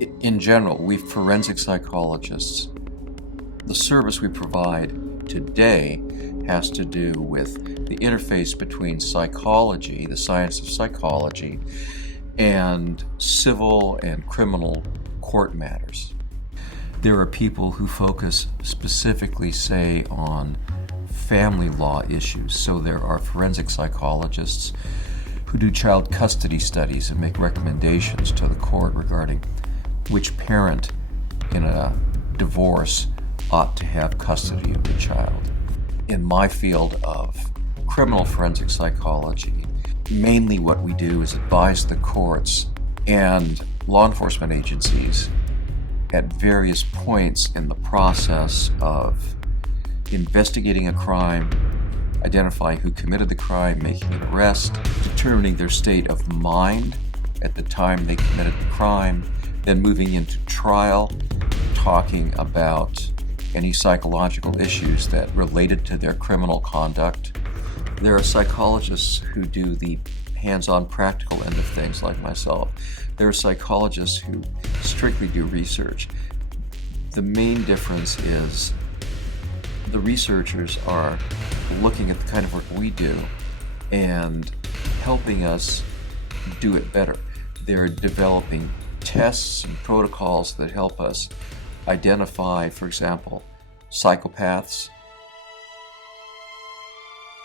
In general, we forensic psychologists, the service we provide today has to do with the interface between psychology, the science of psychology, and civil and criminal court matters. There are people who focus specifically, say, on family law issues. So there are forensic psychologists who do child custody studies and make recommendations to the court regarding which parent in a divorce ought to have custody of the child. In my field of criminal forensic psychology, mainly what we do is advise the courts and law enforcement agencies at various points in the process of investigating a crime, identifying who committed the crime, making an arrest, determining their state of mind at the time they committed the crime, then moving into trial, talking about any psychological issues that related to their criminal conduct. There are psychologists who do the hands-on practical end of things like myself. There are psychologists who strictly do research. The main difference is the researchers are looking at the kind of work we do and helping us do it better. They're developing tests and protocols that help us identify, for example, psychopaths.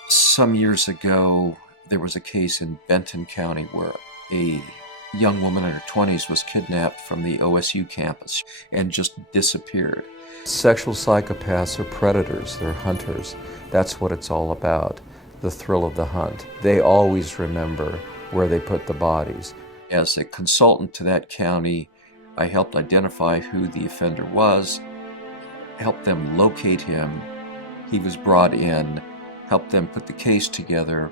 Some years ago, there was a case in Benton County where a young woman in her 20s was kidnapped from the OSU campus and just disappeared. Sexual psychopaths are predators, they're hunters. That's what it's all about, the thrill of the hunt. They always remember where they put the bodies. As a consultant to that county, I helped identify who the offender was, helped them locate him. He was brought in, helped them put the case together,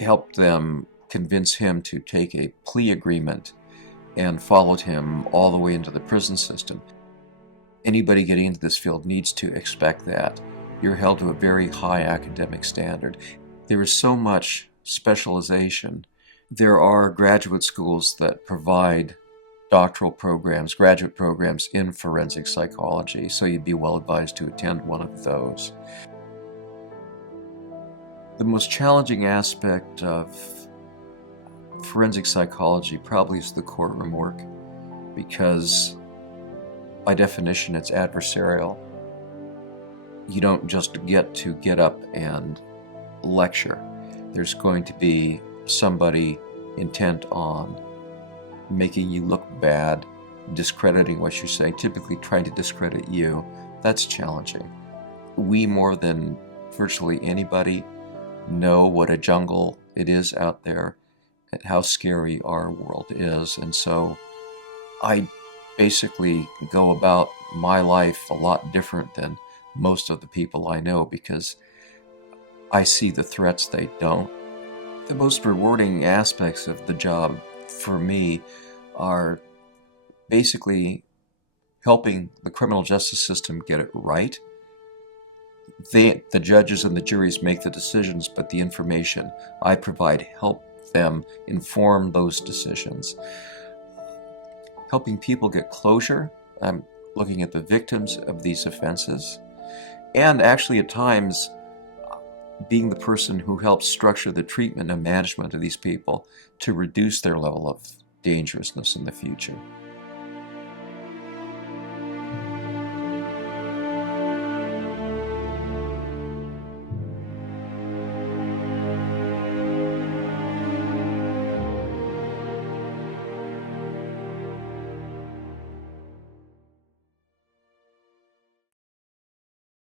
helped them convince him to take a plea agreement, and followed him all the way into the prison system. Anybody getting into this field needs to expect that. You're held to a very high academic standard. There is so much specialization. There are graduate schools that provide doctoral programs, graduate programs in forensic psychology, so you'd be well advised to attend one of those. The most challenging aspect of forensic psychology probably is the courtroom work, because by definition it's adversarial. You don't just get up and lecture. There's going to be somebody intent on making you look bad, discrediting what you're saying, typically trying to discredit you. That's challenging. We, more than virtually anybody, know what a jungle it is out there and how scary our world is. And so I basically go about my life a lot different than most of the people I know, because I see the threats they don't. The most rewarding aspects of the job for me are basically helping the criminal justice system get it right. The judges and the juries make the decisions, but the information I provide help them inform those decisions. Helping people get closure. I'm looking at the victims of these offenses, and actually at times being the person who helps structure the treatment and management of these people to reduce their level of dangerousness in the future.